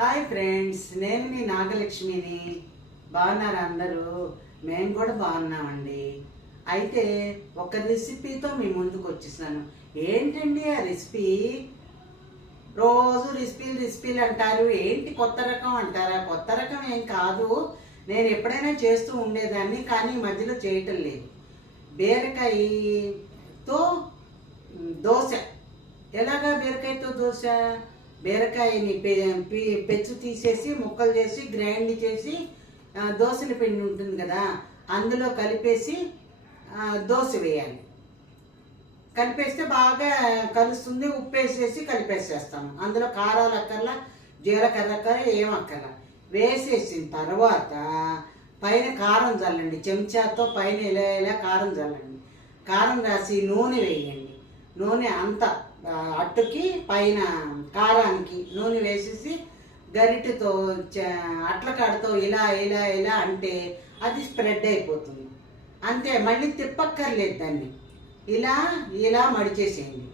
Hi friends నేను మీ నాగలక్ష్మిని. బాగున్నారు అందరూ? మేము కూడా బాగున్నామండి. అయితే ఒక రెసిపీతో మీ ముందుకు వచ్చేసాను. ఏంటండి ఆ రెసిపీ? రోజు రెసిపీలు రెసిపీలు అంటారు. ఏంటి కొత్త రకం అంటారా? కొత్త రకం ఏం కాదు. నేను ఎప్పుడైనా చేస్తూ ఉండేదాన్ని కానీ మధ్యలో చేయటం లేదు. బీరకాయతో దోశ. ఎలాగా బీరకాయతో దోశ? బీరకాయని పెచ్చు తీసేసి ముక్కలు చేసి గ్రైండ్ చేసి దోశల పిండి ఉంటుంది కదా అందులో కలిపేసి దోశ వేయాలి. కలిపేస్తే బాగా కలుస్తుంది ఉప్పు వేసేసి కలిపేసేస్తాము అందులో కారాలు అక్కర్లా జీలకర్ర అక్కర ఏం అక్కర్ల. వేసేసిన తర్వాత పైన కారం చల్లండి. చెంచాతో పైన ఇలా ఇలా కారం చల్లండి. కారం రాసి నూనె వేయండి. నూనె అంతా అట్టుకి పైన కారానికి నూనె వేసేసి గరిటెతో చ- అట్ల కాడతో ఇలా ఇలా ఇలా అంటే అది స్ప్రెడ్ అయిపోతుంది. అంతే మళ్ళీ తిప్పక్కర్లేదు దాన్ని. ఇలా ఇలా మడిచేసేయండి.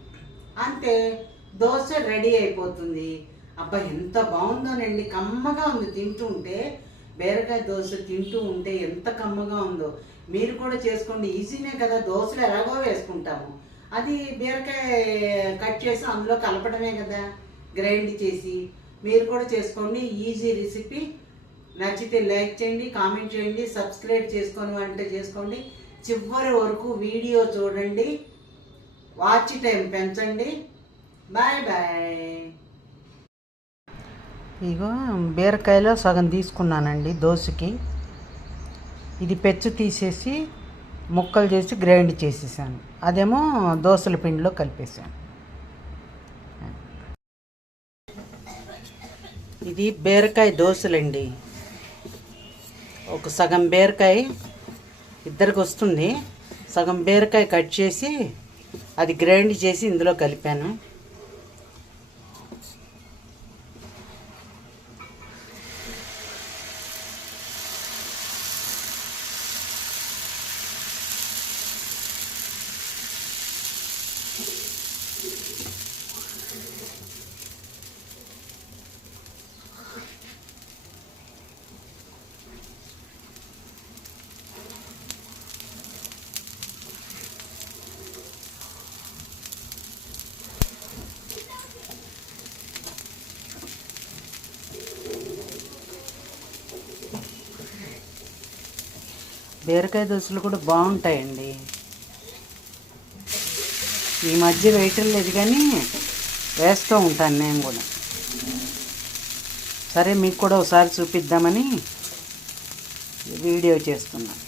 అంతే దోశ రెడీ అయిపోతుంది. అబ్బా ఎంత బాగుందోనండి. కమ్మగా ఉంది తింటూ ఉంటే బీరకాయ దోశ తింటూ ఉంటే ఎంత కమ్మగా ఉందో. మీరు కూడా చేసుకోండి. ఈజీనే కదా. దోశలు ఎలాగో వేసుకుంటాము. అది బీరకాయ కట్ చేసి అందులో కలపడమే కదా గ్రైండ్ చేసి. మీరు కూడా చేసుకోండి ఈజీ రెసిపీ. నచ్చితే లైక్ చేయండి కామెంట్ చేయండి సబ్స్క్రైబ్ చేసుకొని అంటే చేసుకోండి. చివరి వరకు వీడియో చూడండి. వాచ్ టైం పెంచండి. Bye bye. ఇగో బీరకాయలో సగం తీసుకున్నానండి దోశకి. ఇది పెచ్చు తీసేసి ముక్కలు చేసి గ్రైండ్ చేసేసాను. అదేమో దోశల పిండిలో కలిపేసాను. ఇది బీరకాయ దోశలండి ఒక సగం బీరకాయ ఇద్దరికి వస్తుంది. సగం బీరకాయ కట్ చేసి అది గ్రైండ్ చేసి ఇందులో కలిపాను. బీరకాయ దోశలు కూడా బాగుంటాయండి. ఈ మధ్య వేయటం లేదు కానీ వేస్తూ ఉంటాను నేను కూడా. సరే మీకు కూడా ఒకసారి చూపిద్దామని వీడియో చేస్తున్నాను